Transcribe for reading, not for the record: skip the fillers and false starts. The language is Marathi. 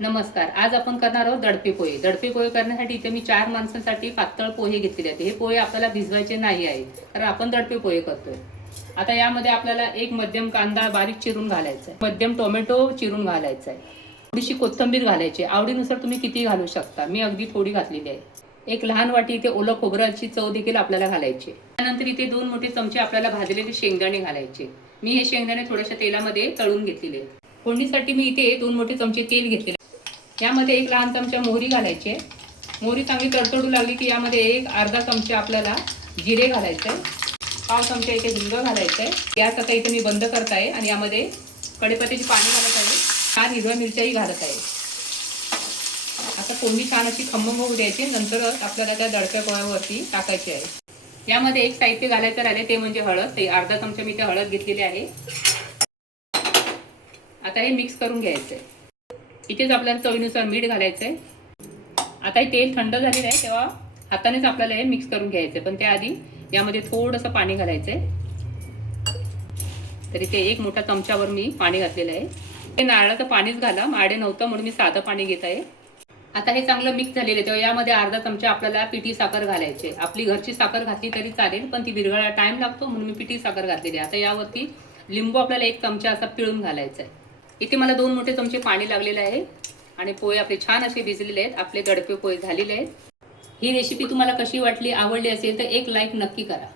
नमस्कार. आज आपण करणार आहोत दडपे पोहे. दडपे पोहे करण्यासाठी इथे मी 4 माणसांसाठी पातळ पोहे घेतलेले आहेत. हे पोहे आपल्याला भिजवायचे नाही आहे, कारण आपण दडपे पोहे करतोय. आता यामध्ये आपल्याला एक मध्यम कांदा बारीक चिरून घालायचा आहे, मध्यम टोमॅटो चिरून घालायचा आहे, थोडीशी कोथिंबीर घालायची. आवडीनुसार तुम्ही किती घालू शकता. मी अगदी थोडी घातलेली आहे. एक लहान वाटी इथे ओलं खोबऱ्याची चव देखील आपल्याला घालायची. त्यानंतर इथे 2 मोठे चमचे आपल्याला भाजलेले शेंगदाणे घालायचे. मी हे शेंगदाणे थोड्याशा तेलामध्ये तळून घेतलेले आहेत. फोडणीसाठी मी इथे 2 मोठे चमचे तेल घेतलेले. यामध्ये एक लहान चमचा मोहरी घालायची आहे. मोहरी चांगली तडतडू लागली की यामध्ये एक अर्धा चमचा आपल्याला जिरे घालायचे आहे. पाव चमचा इथे हिंग घालायचं आहे. गॅस आता इथे मी बंद करत आहे आणि यामध्ये कढीपत्त्याची पाणी घालत आहे. 4 हिरव्या मिरच्याही घालत आहे. आता फोडणी छान अशी खमंग होऊ द्यायची. नंतर आपल्याला त्या दडप्या पोह्यावरती टाकायची आहे. यामध्ये एक साहित्य घालायचं राहिले ते म्हणजे हळद. ते अर्धा चमचा मी ते हळद घेतलेली आहे. आता हे मिक्स करून घ्यायचं आहे. इथेच आपल्याला चवीनुसार मीठ घालायचं आहे. आता हे तेल थंड झालेलं आहे तेव्हा हातानेच आपल्याला हे मिक्स करून घ्यायचं आहे, पण त्याआधी यामध्ये थोडंसं पाणी घालायचं आहे. तर इथे 1 मोठा चमचावर मी पाणी घातलेलं आहे. हे नारळाचं पाणीच घाला, माडे नव्हतं म्हणून मी साधं पाणी घेत आहे. आता हे चांगलं मिक्स झालेलं आहे तेव्हा यामध्ये अर्धा चमचा आपल्याला पिठी साखर घालायची. आपली घरची साखर घातली तरी चालेल, पण ती विरघळायला टाइम लागतो म्हणून मी पिठी साखर घातलेली आहे. आता यावरती लिंबू आपल्याला 1 चमचा असा पिळून घालायचा आहे. इथे मला 2 मोठे चमचे पाणी लागलेलं आहे आणि पोहे आपले छान असे भिजलेले आहेत. आपले दडपे पोहे झालेले आहेत. ही रेसिपी तुम्हाला कशी वाटली, आवडली असेल तर एक लाईक नक्की करा.